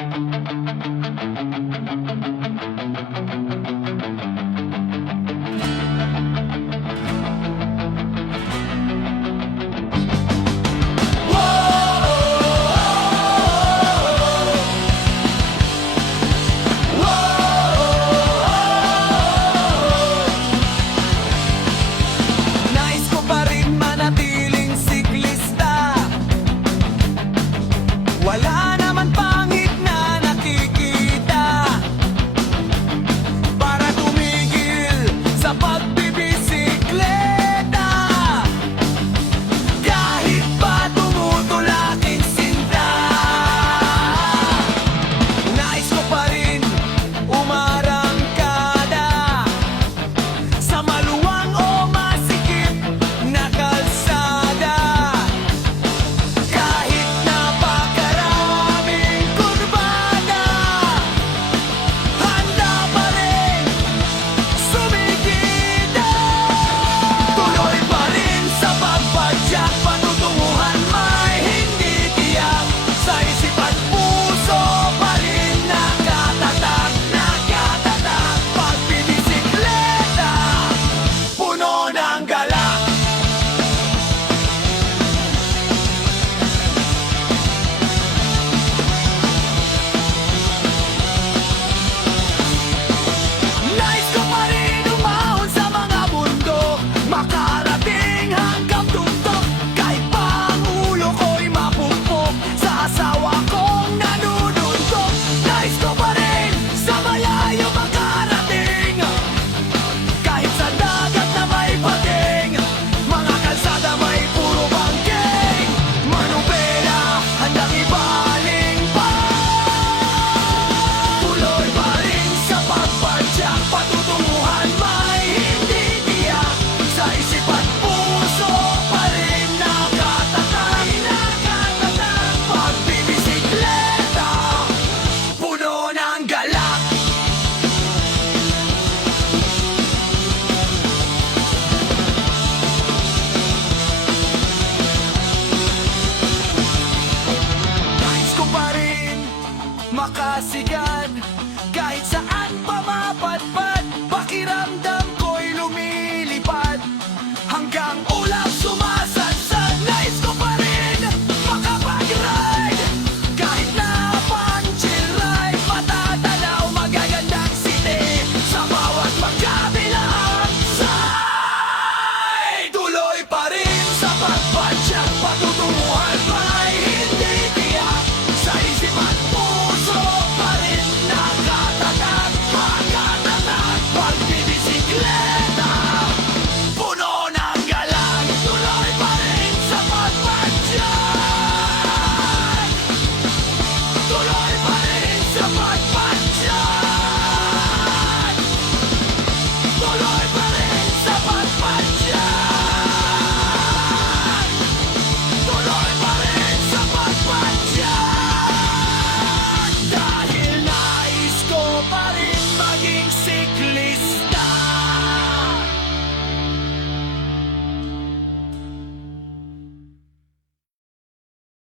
Nais ko pa rin manatiling siklista. Wala naman pangit na nakikita para tumigil sa pagbibisikleta. Kahit pa tumutulaking sinta, nais ko pa rin umarangkada sa maluwang o masikip na kalsada. Kahit napakaraming kurbada, handa pa rin sumigida. Tuloy pa rin sa pagpadyak, patutunguhan may hindi tiyak. Sa isip at puso pa rin nakatatak, nakatatak. Pagbibisikleta, puno ng galak. Nais ko pa rin umahon sa mga bundok, makarating hanggang tuktok. Kahit pa ang ulo ko'y mapupok sa asawa kong nanununtok. Nais ko pa rin sa malayo makarating, kahit sa dagat na may pating. Mga kalsada may puro bangking, manubela handang ibaling pa. Tuloy pa rin sa pagpadyak, patutunguhan may hindi tiyak. Sa isip at puso pa rin nakatatak, nakatatak. Pagbibisikleta, puno ng galak. Nais ko pa rin makasigad kahit saan pa mapadpad.